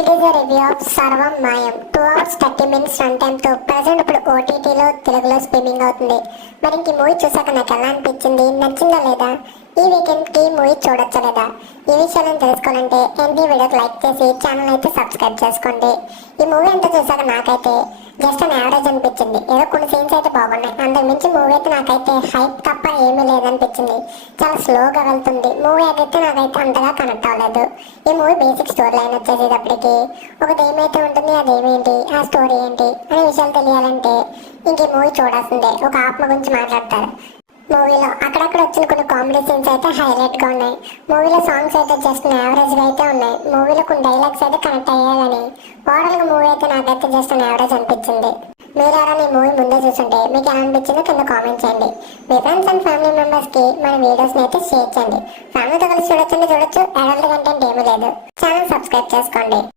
It is a review of సర్వం మాయం 2 hours 30 minutes run time తో ప్రజెంట్ ఇప్పుడు ఓటీటీలో తెలుగులో స్ట్రీమింగ్ అవుతుంది. మరి ఇంక ఈ మూవీ చూసాక నాకు ఎలా అనిపించింది, నచ్చిందా లేదా, ఈ వీకెండ్ కి మూవీ చూడొచ్చా లేదా, ఈ విషయాలను తెలుసుకోవాలంటే ఏంటి వీడియోకి లైక్ చేసి ఛానల్ అయితే సబ్స్క్రైబ్ చేసుకోండి. ఈ మూవీ అంతా చూసాక నాకైతే జస్ట్ అని యావరేజ్ అనిపించింది. ఏదో కొన్ని సీన్స్ అయితే బాగున్నాయి, అంతకు మించి మూవీ అయితే నాకైతే హైప్ తప్ప ఏమీ లేదనిపించింది. చాలా స్లోగా వెళ్తుంది మూవీ అయితే నాకైతే అంతగా కనెక్ట్ అవ్వలేదు. ఈ మూవీ బేసిక్ స్టోరీ లైన్ వచ్చేసేటప్పటికి ఒకటి ఏమైతే ఉంటుంది, అదేమేంటి, ఆ స్టోరీ ఏంటి అనే విషయాలు తెలియాలంటే ఇంక ఈ మూవీ చూడాల్సిందే. ఒక ఆత్మ గురించి మాట్లాడతారు మూవీలో. అక్కడక్కడ వచ్చిన కొన్ని కామెడీ సీన్స్ అయితే హైలైట్ గా ఉన్నాయి. మూవీలో సాంగ్స్ అయితే జస్ట్ యావరేజ్ గా అయితే ఉన్నాయి. మూవీలో కొన్ని డైలాగ్స్ అయితే కనెక్ట్ అయ్యాయని ఓవరాల్ గా మూవీ అయితే నాకైతే జస్ట్ యావరేజ్ అనిపించింది. మీరు ఎవరైనా ఈ మూవీ ముందే చూస్తుంటే మీకు ఎలా అనిపించిందో కింద కామెంట్ చేయండి. మీ ఫ్రెండ్స్ అండ్ ఫ్యామిలీ మెంబర్స్ కి మన వీడియోస్ అయితే షేర్ చేయండి. ఫ్యామిలీతో కలిసి చూడొచ్చు, అడల్ట్ కంటెంట్ ఏమీ లేదు. ఛానల్ సబ్స్క్రైబ్ చేసుకోండి.